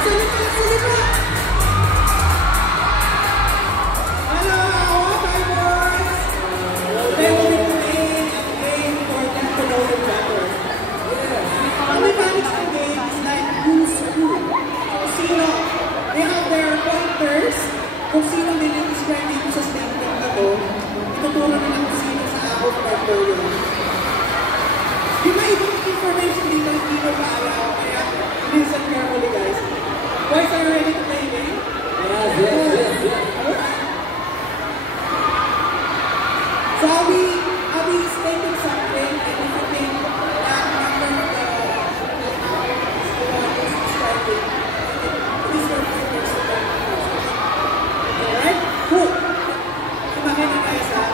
Salita, salita! Hello, hi boys! Today we'll be playing a game for Get to Know You Better. The mechanics of the game is like who's who. Kung sino, they have their pointers. Kung sino nililistry dito sa statement na to, ituturo nila kung sino sa ako pointer yun. Yung may ibang information dito, hindi mo pa alam. Kaya, listen carefully guys. Boys, are you ready to play a game? Yes. So I'll be stating something, and if you think that number of the one is describing, please don't think there's a alright? Cool. Kumakin na guys ha.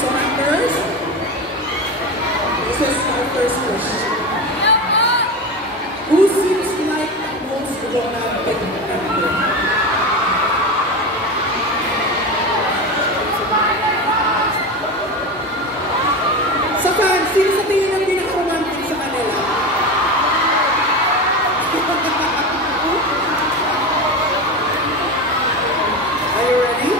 So members, this is our first question. Who seems like the most romantic member? Sa fans, sino sa tingin ang pinaka-romantic sa kanila? Are you ready?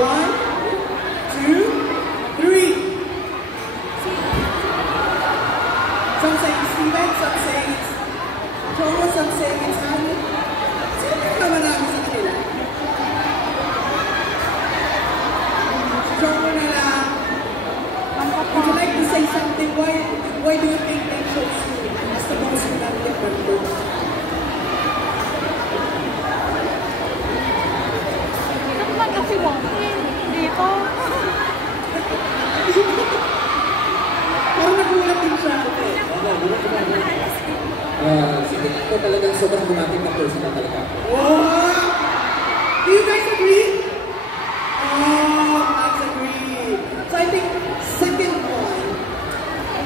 One, two, three. Some say it's Steven, some say it's Joel, some say it's Annie. Sino ka marami sa kanila? Si Joel na lang. Would you like to say something? Why do you think they chose you as the most romantic member? Kasi walking dito. Parang nagulat din siya. Sige, ako talagang sobrang romantic na person na talaga. Oh! Do you guys agree? Oh, let's agree. So I think second one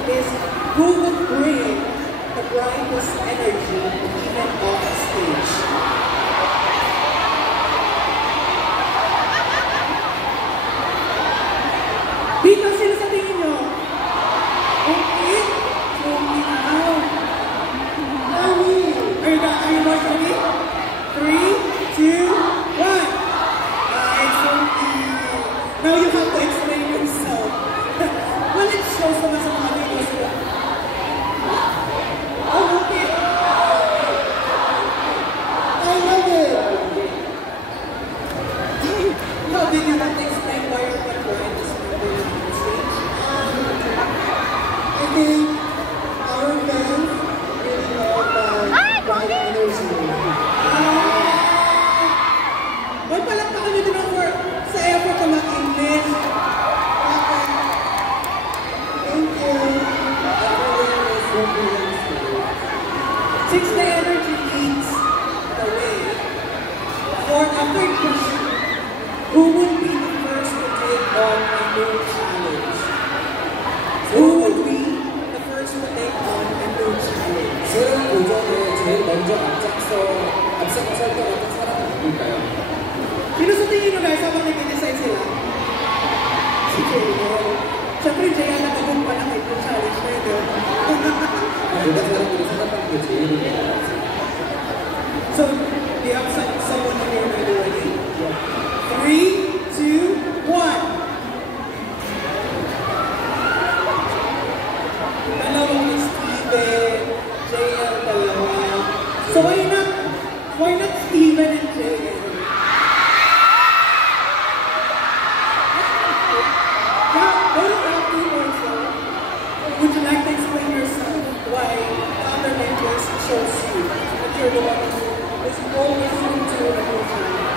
is who would bring the brightest energy even off stage? Dito, sino sa tingin nyo? Okay? So, now. Are you guys ready? 3, 2, 1. It's okay. Now you have to explain yourself. Well, it shows naman sa mga videos ko. Oh, okay. I love it. How did you not explain why you're the brightest member on stage? I think our fans really love bright energy. Why palakpakan nyo din ako sa effort na mag-English? Thank you. Since the energy leads the way, for a third question, who would be the first to take on a new challenge? Who would be the first to take on a new challenge? 새로운 도전에 제일 먼저 앞서갈 것 같은 사람은 누굴까요? Sino sa tingin nyo guys habang nag-decide sila? Si Jay. Siyempre Jay ang nagagong pa ng ito challenge na yun. 모든 사람들이 생각하는 게 제일인 것 같아요. So, do you have someone in your mind already? 3, 2, 1. Dalawang ni Steven, JL dalawa. So why not Steven and JL? Would you like to explain yourself why the other mentors chose you? That you're the one who is always into a new challenge.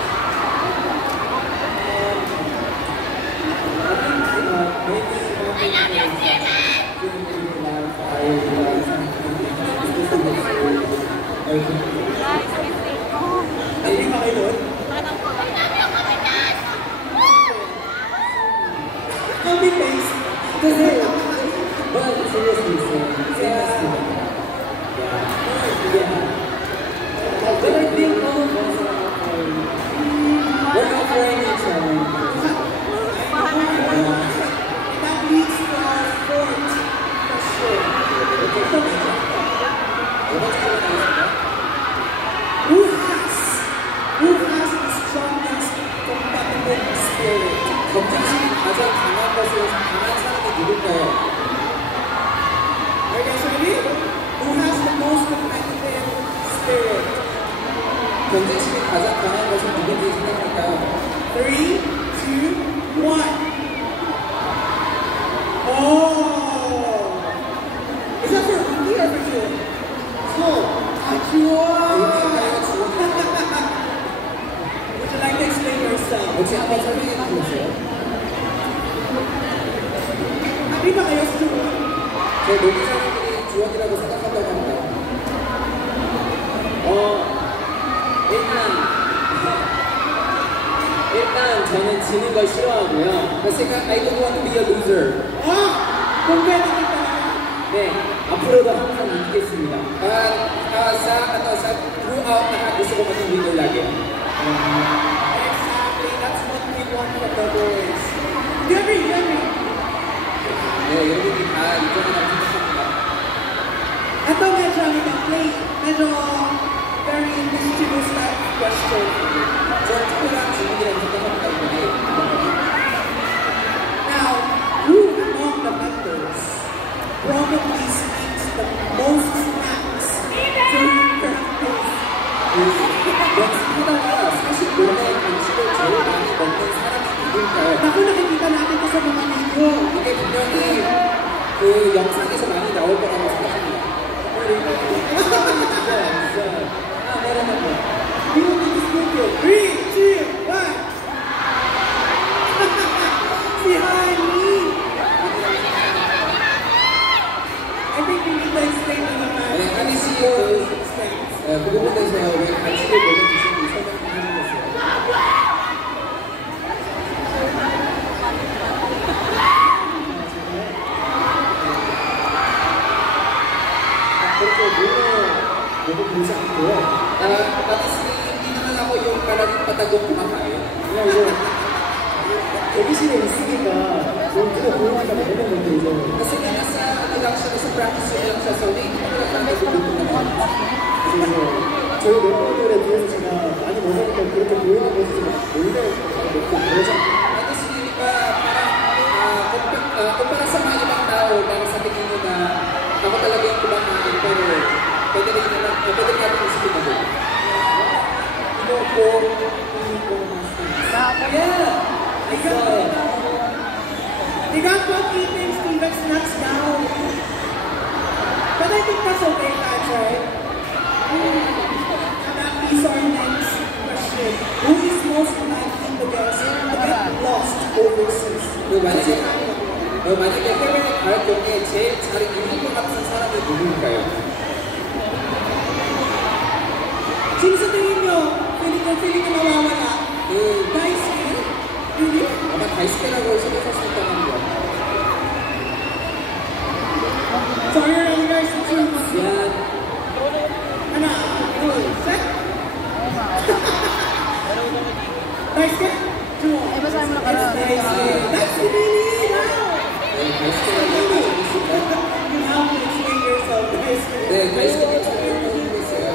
Agree ba kayo doon? Copy-paste. Kasi, But seriously, but I think all of us we're offering each other. that leads 경쟁심이 가장 강한 것은 강한 사람이 누굴까요? Are you guys ready? Who has the most competitive spirit? 경쟁심이 가장 강한 것은 누군지 생각할까요? 3, 2, 1. Oh! Is that for Ruki or for you? Would you like to explain yourself? 혹시 한번 설명해 주시겠어요? Happy ba kayo sa Juwon? 제 모든 사람들이 주원이라고 생각한다고 합니다. 일단 저는 지는 걸 싫어하고요. I don't want to be a loser. Competitive ka naman. 네, 앞으로도 항상 이기겠습니다. Throughout lahat gusto ko maging winner lagi. Exactly, that's what we want from the boys. You agree? You agree? 네, 여러분이 다 인정하라고 생각합니다. Ito medyo very mischievous type question. 저는 특별한 질문이라고 생각합니다. 이번에. Now, who among the members probably speaks the most facts during practice? 연습하다가 사실 몸에 간식을 제일 많이 먹는 사람이 누굴까요? Naku, nakikita natin ito sa mga video. 이게 분명히 그 영상에서 많이 나올 거라고 생각합니다. We will need this video. 3, 2, 1. Si Honey. I think we need to explain to the fans. 네, 한희 씨, 그 부분에서 왜 간식을 먹어주시는지 설명 좀 해주겠어요. 그렇게 몸을 보지 않고요. Tapos hindi naman ako yung parang patagong kumakain. 그냥 이제 대기실에 있으니까 몸 뜨고 보이니까 먹는 건데 이제 Kasi nga nasa ano lang siya, nasa practice lang siya. So hindi ko lang natagong naman. 그래서 저희 멤버들에 비해서 제가 많이 먹으니까 그렇게 보이는 것이 좀 몰래 먹고 그러지 않아요. Tapos hindi pa parang kumpara sa mga ibang tao, parang sa tingin nyo na ako talaga yung kumakain, pero pwede rin natin isipin na doon. Yeah. They got both eating Steven's nuts down. But I think that's okay, guys, right? And that leads our next question. Who is most likely to get lost overseas? 만약에 해외에 갈 경우에 제일 잘 읽는 것 같은 사람이 누구일까요? Sino sa tingin nyo? Feeling ko nawawala. Guys, really? 아마 다이스케라고 생각하실 겁니다. So are you ready, guys, to choose? 미안. Ano? Set? Nice get? Two. Eh, basahin mo na ka na. That's really now. 네, 다이스케라고 생각하십니다. You have to explain yourself, guys. 네, 다이스케라고 생각하셨어요.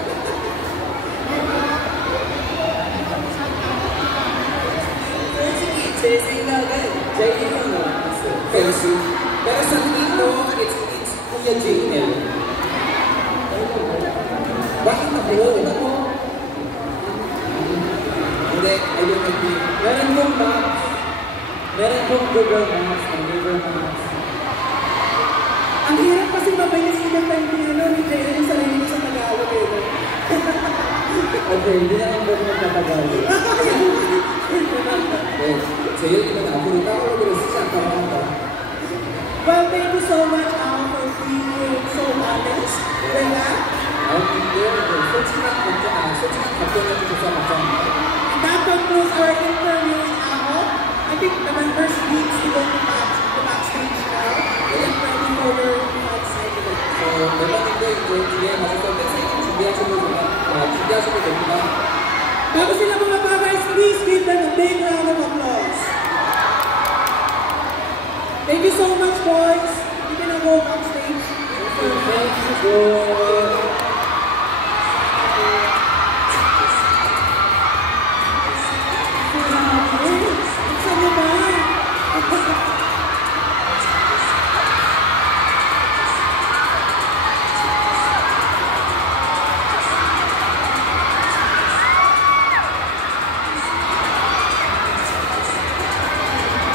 솔직히 제 생각은 제이형이 나왔어요. Pero sa tingin ko, it's Kuya JL. Bakit ako? Hindi, I don't agree. meron pong Maps, meron pong Google Maps, and Google Maps. Ang hirap kasi mabayas i-defend ni Jay yung sarili mo sa Tagalog eh. Okay, hindi naman po magtatagalog. 네, JL님은 앞으로 따로를 쓰지 않다고 합니다. Well, thank you so much, Al, for being so honest with that. 근데 솔직한 답변을 주셔서 감사합니다. And that concludes our interview with Al. I think the members need to go to backstage now. Get ready for your outside event. 멤버님들 이제 뒤에 가셔서 댄스를 준비하시면 됩니다. Bago sila bumaba, guys, please give them a big round of applause. Thank you so much, boys. You can go backstage. Thank you.